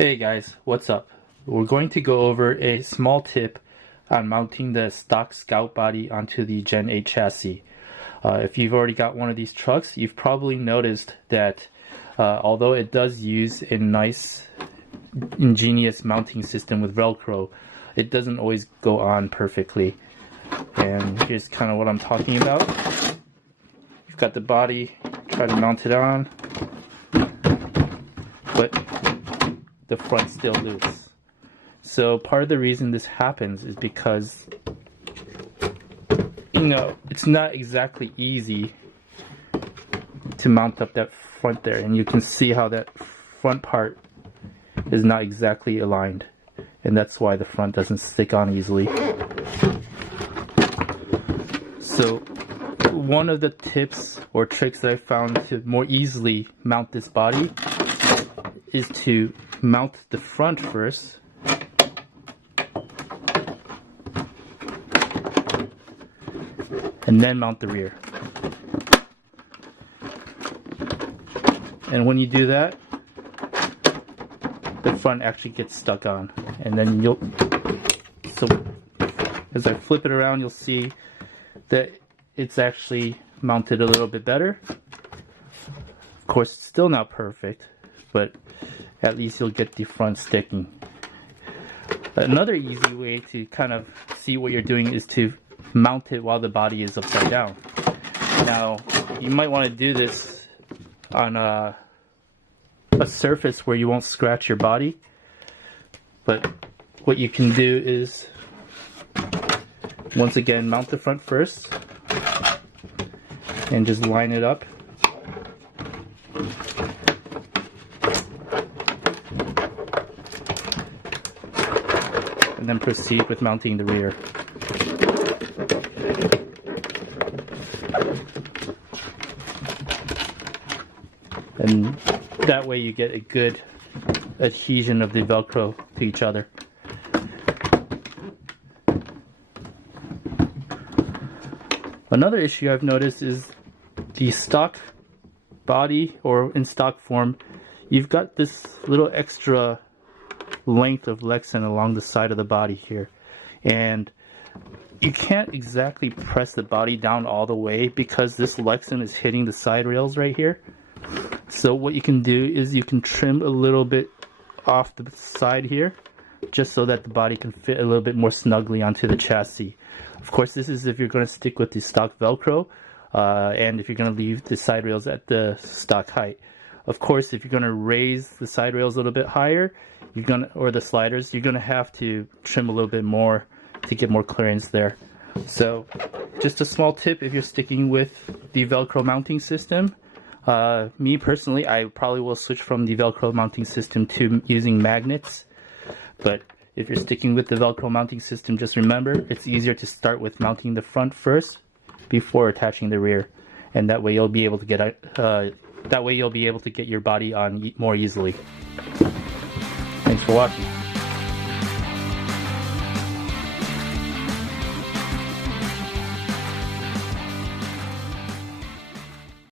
Hey guys, what's up? We're going to go over a small tip on mounting the stock Scout body onto the Gen 8 chassis. If you've already got one of these trucks, you've probably noticed that although it does use a nice, ingenious mounting system with Velcro, it doesn't always go on perfectly. And here's kind of what I'm talking about. You've got the body, try to mount it on, but the front's still loose. So part of the reason this happens is because, it's not exactly easy to mount up that front there, and you can see how that front part is not exactly aligned, and that's why the front doesn't stick on easily. So one of the tips or tricks that I found to more easily mount this body is to mount the front first, and then mount the rear. And when you do that, the front actually gets stuck on, and then so as I flip it around, you'll see that it's actually mounted a little bit better. Of course, it's still not perfect, but at least you'll get the front sticking. Another easy way to kind of see what you're doing is to mount it while the body is upside down. Now, you might want to do this on a surface where you won't scratch your body, but what you can do is, once again, mount the front first and just line it up. And then proceed with mounting the rear. And that way you get a good adhesion of the Velcro to each other. Another issue I've noticed is the stock body, or in stock form, you've got this little extra length of Lexan along the side of the body here, and you can't exactly press the body down all the way because this Lexan is hitting the side rails right here. So what you can do is you can trim a little bit off the side here, just so that the body can fit a little bit more snugly onto the chassis. Of course, this is if you're going to stick with the stock Velcro, and if you're going to leave the side rails at the stock height. Of course, if you're going to raise the side rails a little bit higher, or the sliders, you're going to have to trim a little bit more to get more clearance there. So just a small tip if you're sticking with the Velcro mounting system. Me personally, I probably will switch from the Velcro mounting system to using magnets. But if you're sticking with the Velcro mounting system, just remember it's easier to start with mounting the front first before attaching the rear, and that way you'll be able to get your body on more easily. Thanks for watching.